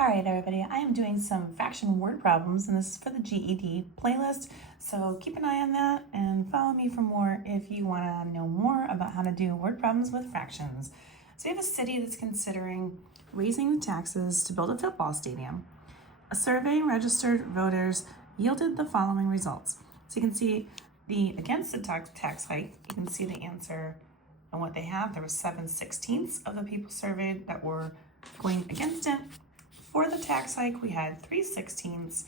All right, everybody, I am doing some fraction word problems, and this is for the GED playlist. So keep an eye on that and follow me for more if you want to know more about how to do word problems with fractions. So you have a city that's considering raising the taxes to build a football stadium. A survey registered voters yielded the following results. So you can see against the tax hike, you can see the answer and what they have. There were 7/16 of the people surveyed that were going against it. For the tax hike, we had 3/16,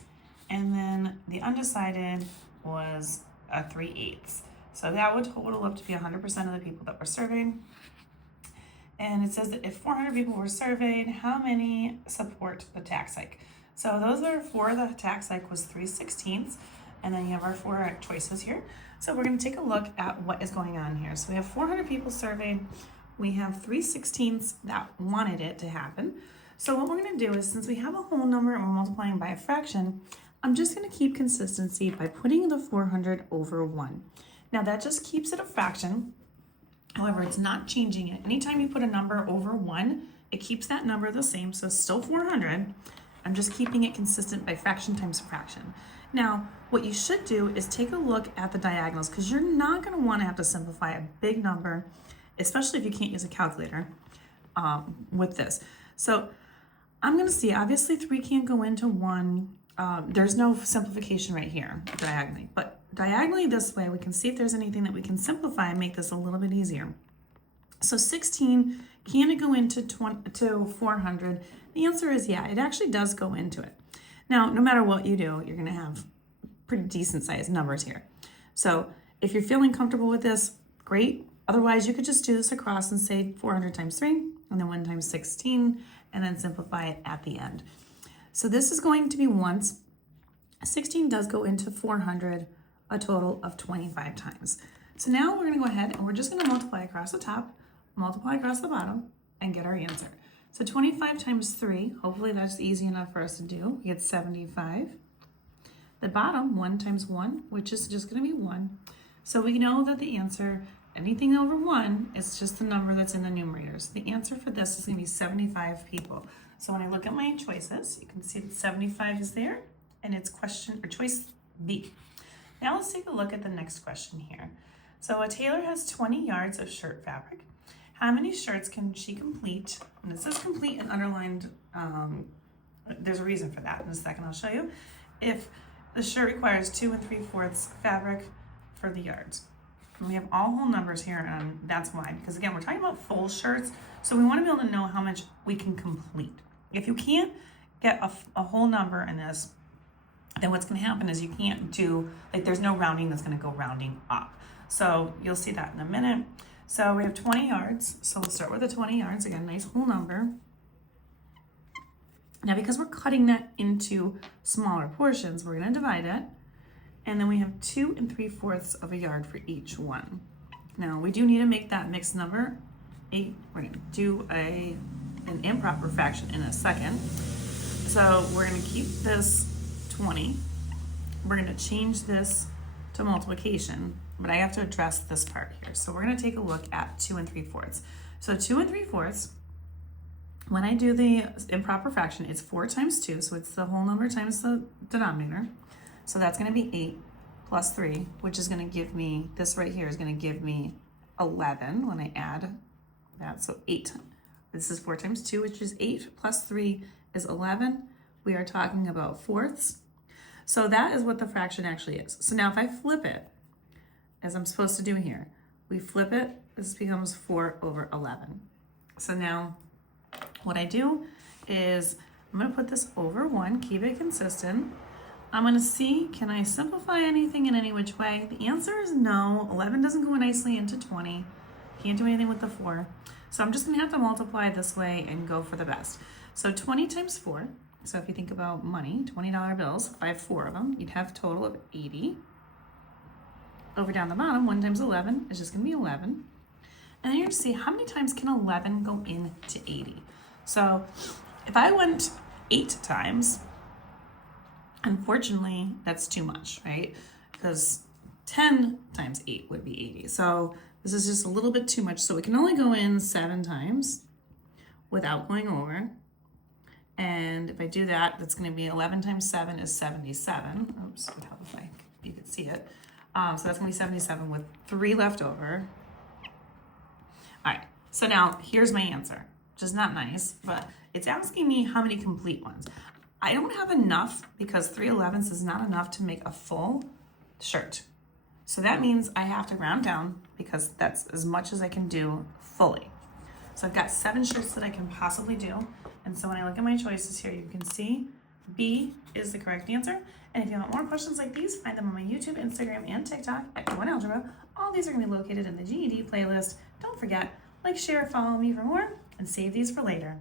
and then the undecided was a 3/8. So that would total up to be 100% of the people that were surveyed. And it says that if 400 people were surveyed, how many support the tax hike? So those are for the tax hike was 3/16, and then you have our four choices here. So we're going to take a look at what is going on here. So we have 400 people surveyed. We have 3/16 that wanted it to happen. So what we're going to do is, since we have a whole number and we're multiplying by a fraction, I'm just going to keep consistency by putting the 400 over 1. Now that just keeps it a fraction. However, it's not changing it. Anytime you put a number over 1, it keeps that number the same, so it's still 400. I'm just keeping it consistent by fraction times fraction. Now, what you should do is take a look at the diagonals, because you're not going to want to have to simplify a big number, especially if you can't use a calculator with this. So I'm going to see, obviously 3 can't go into 1. There's no simplification right here diagonally, but diagonally this way we can see if there's anything that we can simplify and make this a little bit easier. So 16, can it go into 400? The answer is yeah, it actually does go into it. Now, no matter what you do, you're going to have pretty decent sized numbers here. So if you're feeling comfortable with this, great. Otherwise, you could just do this across and say 400 times 3, and then 1 times 16, and then simplify it at the end. So this is going to be once. 16 does go into 400 a total of 25 times. So now we're going to go ahead and we're just going to multiply across the top, multiply across the bottom, and get our answer. So 25 times 3, hopefully that's easy enough for us to do. We get 75. The bottom, 1 times 1, which is just going to be 1. So we know that the answer, anything over 1, is just the number that's in the numerators. The answer for this is going to be 75 people. So when I look at my choices, you can see that 75 is there, and it's choice B. Now let's take a look at the next question here. So a tailor has 20 yards of shirt fabric. How many shirts can she complete? And it says complete and underlined. There's a reason for that. In a second, I'll show you. If the shirt requires 2 3/4 fabric for the yards. And we have all whole numbers here, and that's why. Because again, we're talking about full shirts, so we want to be able to know how much we can complete. If you can't get a whole number in this, then what's going to happen is you can't do, like there's no rounding that's going to go rounding up. So you'll see that in a minute. So we have 20 yards. So we'll start with the 20 yards. Again, nice whole number. Now, because we're cutting that into smaller portions, we're going to divide it. And then we have 2 3/4 of a yard for each one. Now, we do need to make that mixed number 8. We're going to do an improper fraction in a second. So we're going to keep this 20. We're going to change this to multiplication, but I have to address this part here. So we're going to take a look at 2 3/4. So 2 3/4, when I do the improper fraction, it's 4 times 2, so it's the whole number times the denominator. So that's going to be 8 plus 3, which is going to give me, this right here is going to give me 11 when I add that. So 8. This is 4 times 2, which is 8, plus 3 is 11. We are talking about fourths. So that is what the fraction actually is. So now if I flip it, as I'm supposed to do here, we flip it, this becomes 4 over 11. So now what I do is I'm going to put this over 1, keep it consistent. I'm going to see, can I simplify anything in any which way? The answer is no. 11 doesn't go nicely into 20. Can't do anything with the 4. So I'm just going to have to multiply this way and go for the best. So 20 times 4. So if you think about money, $20 bills, if I have 4 of them, you'd have a total of 80. Over down the bottom, 1 times 11 is just going to be 11. And then you're going to see how many times can 11 go into 80. So if I went 8 times, unfortunately, that's too much, right? Because 10 times 8 would be 80. So this is just a little bit too much. So we can only go in 7 times without going over. And if I do that, that's going to be 11 times 7 is 77. Oops, it would help if you could see it. So that's going to be 77 with 3 left over. All right, so now here's my answer, which is not nice, but it's asking me how many complete ones. I don't have enough because 3 11ths is not enough to make a full shirt. So that means I have to round down because that's as much as I can do fully. So I've got 7 shirts that I can possibly do. And so when I look at my choices here, you can see B is the correct answer. And if you want more questions like these, find them on my YouTube, Instagram, and TikTok at Go on Algebra. All these are going to be located in the GED playlist. Don't forget, like, share, follow me for more, and save these for later.